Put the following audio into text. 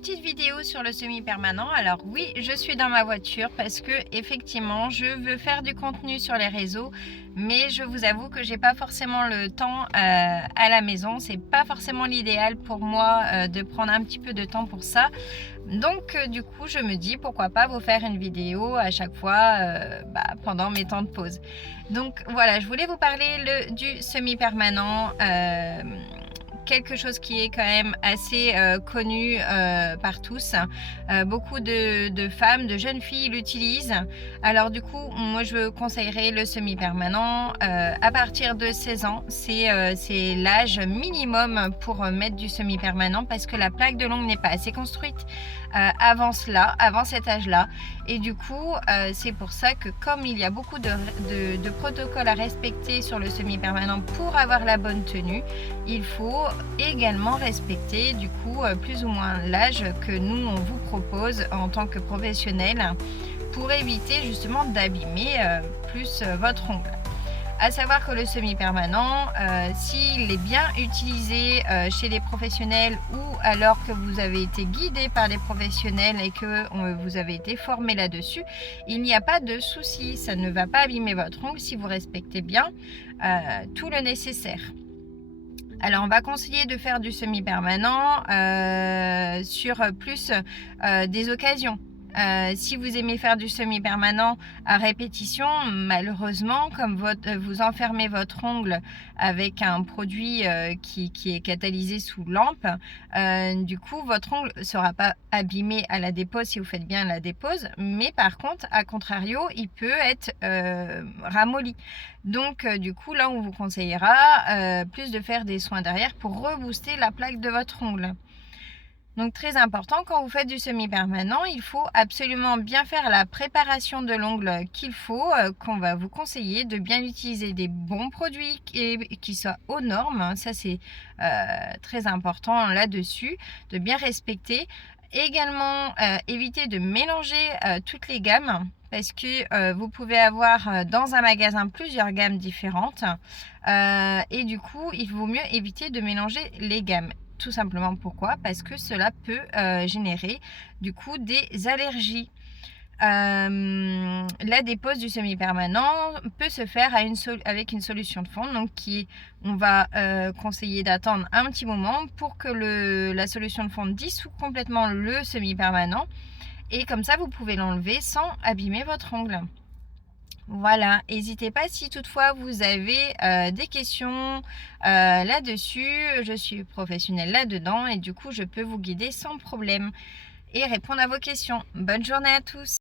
petite vidéo sur le semi-permanent. Alors oui, je suis dans ma voiture parce que effectivement, je veux faire du contenu sur les réseaux, mais je vous avoue que j'ai pas forcément le temps à la maison. C'est pas forcément l'idéal pour moi de prendre un petit peu de temps pour ça. Donc du coup, je me dis pourquoi pas vous faire une vidéo à chaque fois pendant mes temps de pause. Donc voilà, je voulais vous parler du semi-permanent. Quelque chose qui est quand même assez connu par tous. Beaucoup de femmes, de jeunes filles l'utilisent. Alors du coup, moi je conseillerais le semi-permanent à partir de 16 ans. C'est l'âge minimum pour mettre du semi-permanent parce que la plaque de l'ongle n'est pas assez construite avant cet âge-là. Et du coup, c'est pour ça que comme il y a beaucoup de protocoles à respecter sur le semi-permanent pour avoir la bonne tenue, il faut également respecter du coup plus ou moins l'âge que nous on vous propose en tant que professionnel pour éviter justement d'abîmer plus votre ongle. À savoir que le semi-permanent, s'il est bien utilisé chez les professionnels ou alors que vous avez été guidé par des professionnels et que vous avez été formé là-dessus, il n'y a pas de souci, ça ne va pas abîmer votre ongle si vous respectez bien tout le nécessaire. Alors on va conseiller de faire du semi-permanent sur plus des occasions. Si vous aimez faire du semi-permanent à répétition, malheureusement, comme vous enfermez votre ongle avec un produit qui est catalysé sous lampe, du coup votre ongle ne sera pas abîmé à la dépose si vous faites bien la dépose, mais par contre, à contrario, il peut être ramolli. Donc du coup là on vous conseillera plus de faire des soins derrière pour rebooster la plaque de votre ongle. Donc très important, quand vous faites du semi-permanent, il faut absolument bien faire la préparation de l'ongle qu'il faut, qu'on va vous conseiller de bien utiliser des bons produits qui soient aux normes. Ça c'est très important là-dessus, de bien respecter. Également, éviter de mélanger toutes les gammes parce que vous pouvez avoir dans un magasin plusieurs gammes différentes et du coup, il vaut mieux éviter de mélanger les gammes. Tout simplement pourquoi? Parce que cela peut générer du coup des allergies. La dépose du semi-permanent peut se faire avec une solution de fonte, donc on va conseiller d'attendre un petit moment pour que la solution de fonte dissout complètement le semi-permanent et comme ça vous pouvez l'enlever sans abîmer votre ongle. Voilà, n'hésitez pas si toutefois vous avez des questions là-dessus. Je suis professionnelle là-dedans et du coup je peux vous guider sans problème et répondre à vos questions. Bonne journée à tous!